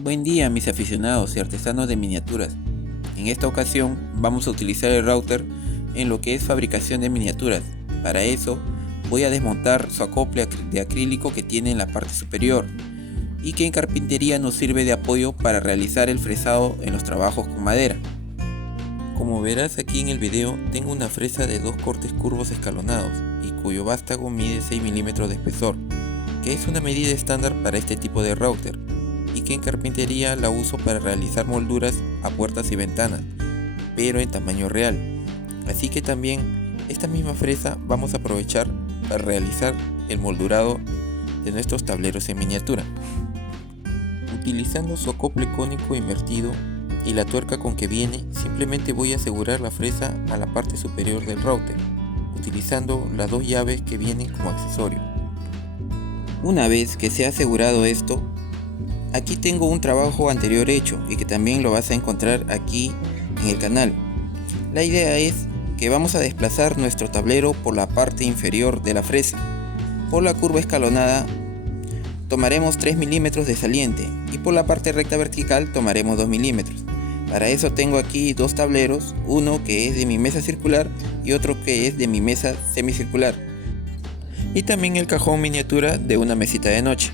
Buen día mis aficionados y artesanos de miniaturas. En esta ocasión vamos a utilizar el router en lo que es fabricación de miniaturas. Para eso voy a desmontar su acople de acrílico que tiene en la parte superior y que en carpintería nos sirve de apoyo para realizar el fresado en los trabajos con madera. Como verás aquí en el video, tengo una fresa de 2 cortes curvos escalonados y cuyo vástago mide 6 milímetros de espesor, que es una medida estándar para este tipo de router, y que en carpintería la uso para realizar molduras a puertas y ventanas, pero en tamaño real. Así que también esta misma fresa vamos a aprovechar para realizar el moldurado de nuestros tableros en miniatura. Utilizando su acople cónico invertido y la tuerca con que viene, simplemente voy a asegurar la fresa a la parte superior del router, utilizando las 2 llaves que vienen como accesorio. Una vez que se ha asegurado esto, aquí tengo un trabajo anterior hecho y que también lo vas a encontrar aquí en el canal. La idea es que vamos a desplazar nuestro tablero por la parte inferior de la fresa. Por la curva escalonada tomaremos 3 milímetros de saliente y por la parte recta vertical tomaremos 2 milímetros. Para eso tengo aquí 2 tableros, uno que es de mi mesa circular y otro que es de mi mesa semicircular. Y también el cajón miniatura de una mesita de noche.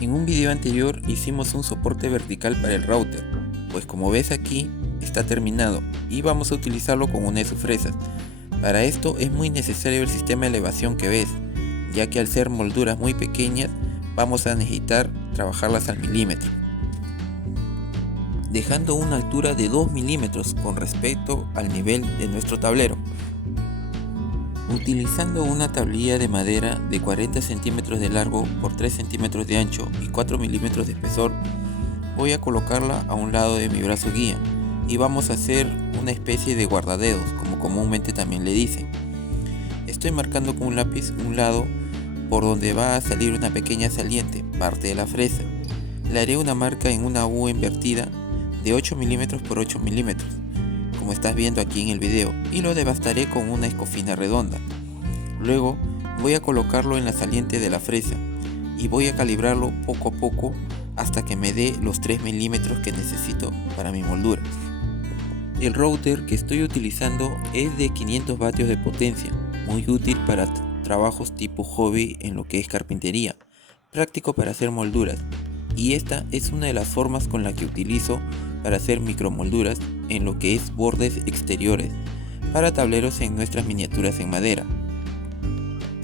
En un video anterior hicimos un soporte vertical para el router, pues como ves aquí está terminado y vamos a utilizarlo con una de sus fresas. Para esto es muy necesario el sistema de elevación que ves, ya que al ser molduras muy pequeñas vamos a necesitar trabajarlas al milímetro, dejando una altura de 2 milímetros con respecto al nivel de nuestro tablero. Utilizando una tablilla de madera de 40 centímetros de largo por 3 centímetros de ancho y 4 milímetros de espesor, voy a colocarla a un lado de mi brazo guía y vamos a hacer una especie de guardadedos, como comúnmente también le dicen. Estoy marcando con un lápiz un lado por donde va a salir una pequeña saliente, parte de la fresa. Le haré una marca en una U invertida de 8 milímetros por 8 milímetros, como estás viendo aquí en el video, y lo devastaré con una escofina redonda. Luego voy a colocarlo en la saliente de la fresa y voy a calibrarlo poco a poco hasta que me dé los 3 milímetros que necesito para mi moldura. El router que estoy utilizando es de 500 vatios de potencia, muy útil para trabajos tipo hobby en lo que es carpintería, práctico para hacer molduras, y esta es una de las formas con la que utilizo para hacer micromolduras en lo que es bordes exteriores para tableros en nuestras miniaturas en madera.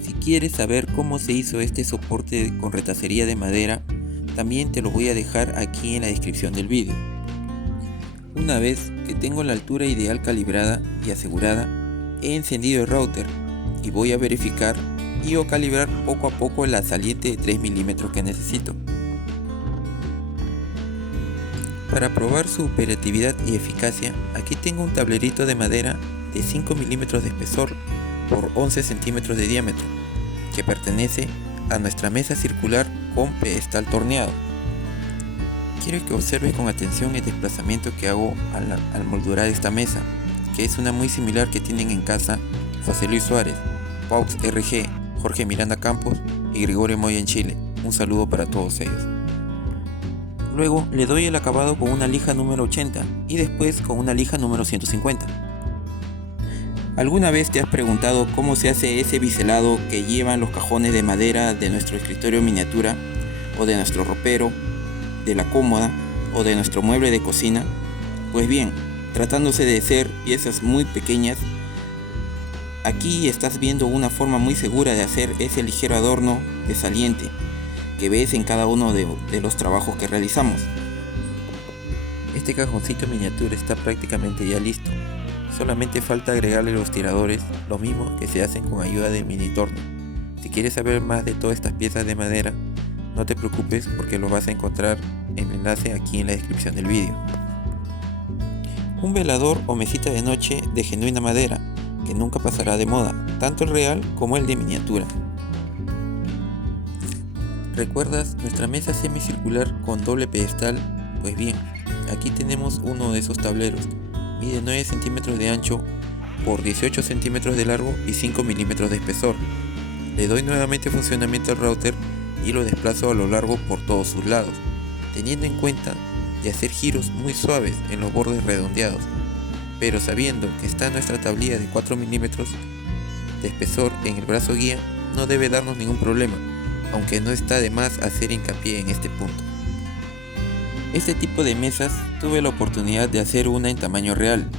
Si quieres saber cómo se hizo este soporte con retacería de madera, también te lo voy a dejar aquí en la descripción del vídeo. Una vez que tengo la altura ideal calibrada y asegurada, he encendido el router y voy a verificar y o calibrar poco a poco la saliente de 3 milímetros que necesito. Para probar su operatividad y eficacia, aquí tengo un tablerito de madera de 5 milímetros de espesor por 11 centímetros de diámetro, que pertenece a nuestra mesa circular con pedestal torneado. Quiero que observes con atención el desplazamiento que hago al moldurar esta mesa, que es una muy similar que tienen en casa José Luis Suárez, Paux RG, Jorge Miranda Campos y Gregorio Moya en Chile. Un saludo para todos ellos. Luego le doy el acabado con una lija número 80 y después con una lija número 150. ¿Alguna vez te has preguntado cómo se hace ese biselado que llevan los cajones de madera de nuestro escritorio miniatura, o de nuestro ropero, de la cómoda o de nuestro mueble de cocina? Pues bien, tratándose de ser piezas muy pequeñas, aquí estás viendo una forma muy segura de hacer ese ligero adorno de saliente que ves en cada uno de los trabajos que realizamos. Este cajoncito miniatura está prácticamente ya listo, solamente falta agregarle los tiradores, lo mismo que se hacen con ayuda del mini torno. Si quieres saber más de todas estas piezas de madera, no te preocupes porque lo vas a encontrar en el enlace aquí en la descripción del vídeo. Un velador o mesita de noche de genuina madera, que nunca pasará de moda, tanto el real como el de miniatura. ¿Recuerdas nuestra mesa semicircular con doble pedestal? Pues bien, aquí tenemos uno de esos tableros. Mide 9 centímetros de ancho por 18 centímetros de largo y 5 milímetros de espesor. Le doy nuevamente funcionamiento al router y lo desplazo a lo largo por todos sus lados, teniendo en cuenta de hacer giros muy suaves en los bordes redondeados, pero sabiendo que está nuestra tablilla de 4 milímetros de espesor en el brazo guía, no debe darnos ningún problema, aunque no está de más hacer hincapié en este punto. Este tipo de mesas tuve la oportunidad de hacer una en tamaño real,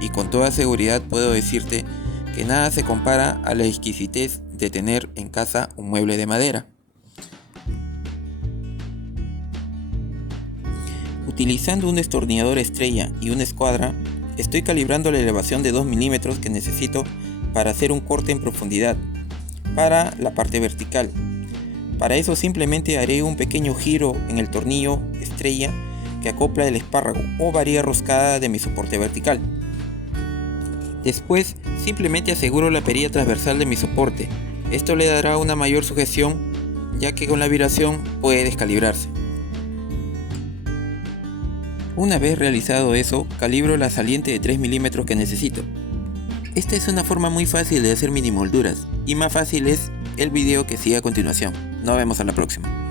y con toda seguridad puedo decirte que nada se compara a la exquisitez de tener en casa un mueble de madera. Utilizando un destornillador estrella y una escuadra, estoy calibrando la elevación de 2 milímetros que necesito para hacer un corte en profundidad para la parte vertical. Para eso simplemente haré un pequeño giro en el tornillo estrella que acopla el espárrago o varilla roscada de mi soporte vertical. Después simplemente aseguro la perilla transversal de mi soporte. Esto le dará una mayor sujeción, ya que con la viración puede descalibrarse. Una vez realizado eso, calibro la saliente de 3 milímetros que necesito. Esta es una forma muy fácil de hacer mini molduras, y más fácil es el video que sigue a continuación. Nos vemos a la próxima.